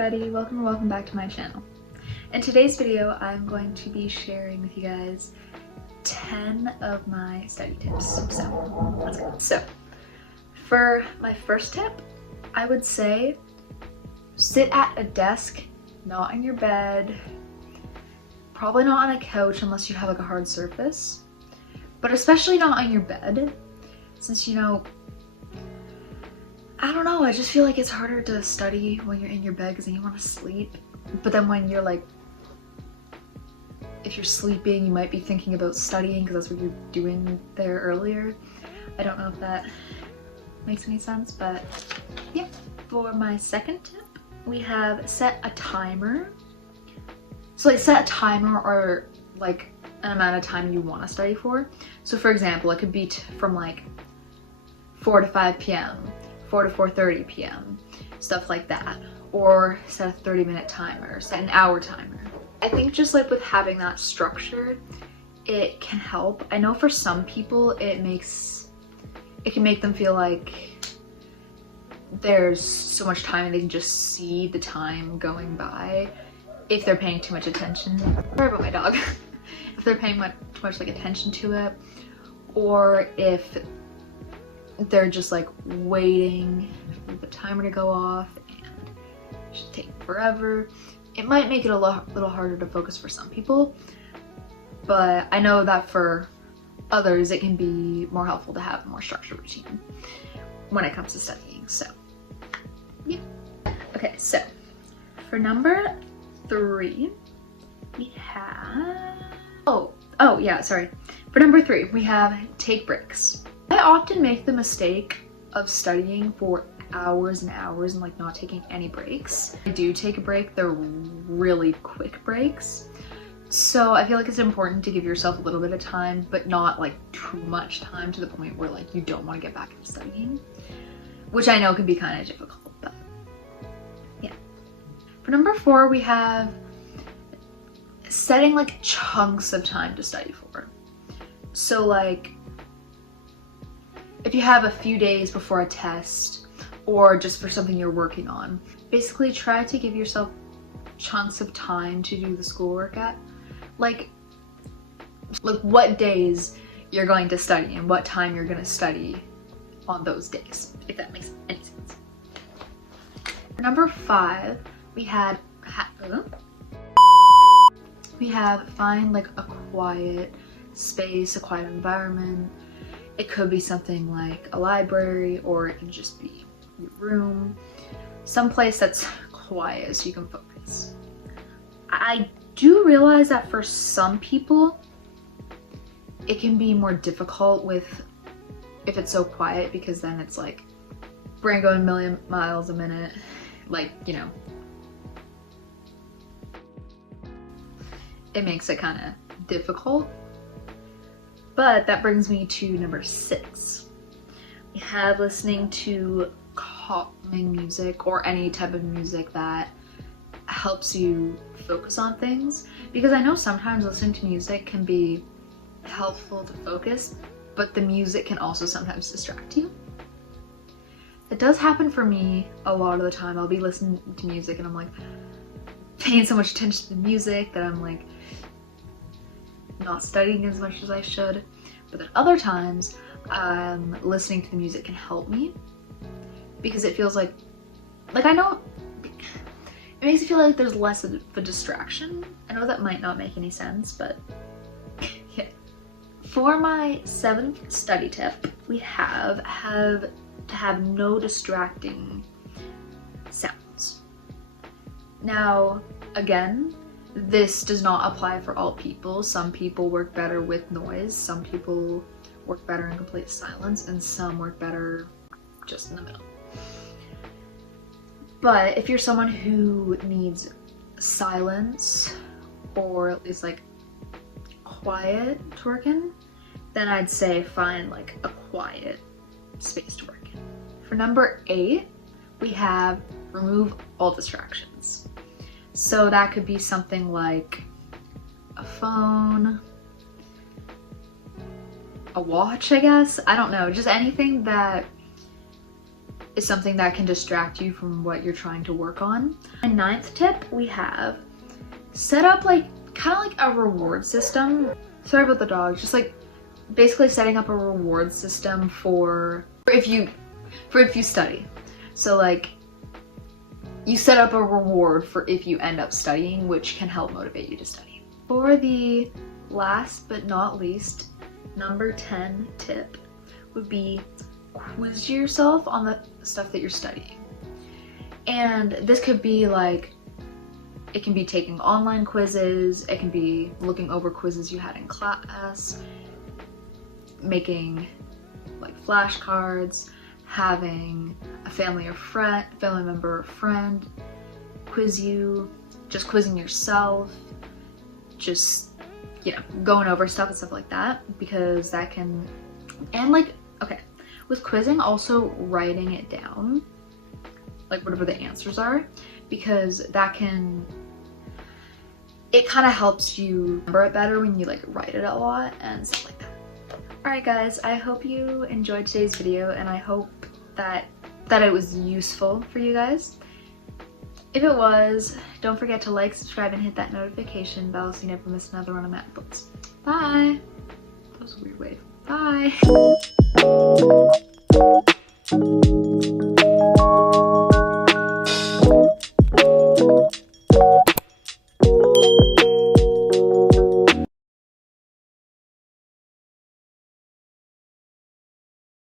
everybody, welcome back to my channel. In today's video, I'm going to be sharing with you guys 10 of my study tips. So let's go. So for my first tip, I would say sit at a desk, not in your bed, probably not on a couch unless you have like a hard surface, but especially not on your bed, since I don't know, I just feel like it's harder to study when you're in your bed because then you want to sleep. But then when you're like, if you're sleeping, you might be thinking about studying because that's what you're doing there earlier. I don't know if that makes any sense, but yeah. For my second tip, we have set a timer. So like set a timer or like an amount of time you want to study for. So for example, it could be from like 4 to 5 p.m. 4 to 4:30 p.m. stuff like that, or set a 30-minute timer, set an hour timer. I think just like with having that structure, it can help. I know for some people it can make them feel like there's so much time and they can just see the time going by if they're paying too much attention. Sorry about my dog. If they're paying too much like attention to it, or if they're just like waiting for the timer to go off and it should take forever. It might make it a little harder to focus for some people, but I know that for others it can be more helpful to have a more structured routine when it comes to studying. So yeah. Okay, so for number 3 we have for number 3 we have take breaks. I often make the mistake of studying for hours and hours and like not taking any breaks. I do take a break, they're really quick breaks. So I feel like it's important to give yourself a little bit of time, but not like too much time to the point where like you don't want to get back into studying, which I know can be kind of difficult, but yeah. For number 4, we have setting like chunks of time to study for. So like, if you have a few days before a test or just for something you're working on, basically try to give yourself chunks of time to do the schoolwork at. Like what days you're going to study and what time you're going to study on those days, if that makes any sense. Number 5, we have find like a quiet space, a quiet environment. It could be something like a library, or it can just be your room, someplace that's quiet so you can focus. I do realize that for some people it can be more difficult if it's so quiet, because then it's like brain going a million miles a minute, like, it makes it kind of difficult. But that brings me to number 6. We have listening to calming music or any type of music that helps you focus on things, because I know sometimes listening to music can be helpful to focus, but the music can also sometimes distract you. It does happen for me a lot of the time. I'll be listening to music and I'm like paying so much attention to the music that I'm like not studying as much as I should. But then other times listening to the music can help me, because it feels like I know it makes me feel like there's less of a distraction. I know that might not make any sense, but yeah. For my 7th study tip, we have to have no distracting sounds. Now again, this does not apply for all people. Some people work better with noise, some people work better in complete silence, and some work better just in the middle. But if you're someone who needs silence, or at least like quiet to work in, then I'd say find like a quiet space to work in. For number 8, we have remove all distractions. So that could be something like a phone, a watch, I guess. I don't know, just anything that is something that can distract you from what you're trying to work on. And ninth tip, we have set up like kind of like a reward system. Sorry about the dog, just like basically setting up a reward system for if you study. So like you set up a reward for if you end up studying, which can help motivate you to study. For the last but not least, number 10 tip would be quiz yourself on the stuff that you're studying. And this could be like, it can be taking online quizzes, it can be looking over quizzes you had in class, making like flashcards, having a family member or friend quiz you, just quizzing yourself, just, you know, going over stuff and stuff like that, because that can, and like, okay, with quizzing, also writing it down, like whatever the answers are, because that can, it kind of helps you remember it better when you like write it a lot and stuff like that. Alright guys, I hope you enjoyed today's video, and I hope that it was useful for you guys. If it was, don't forget to like, subscribe, and hit that notification bell so you never miss another one of my uploads. Bye! That was a weird wave. Bye!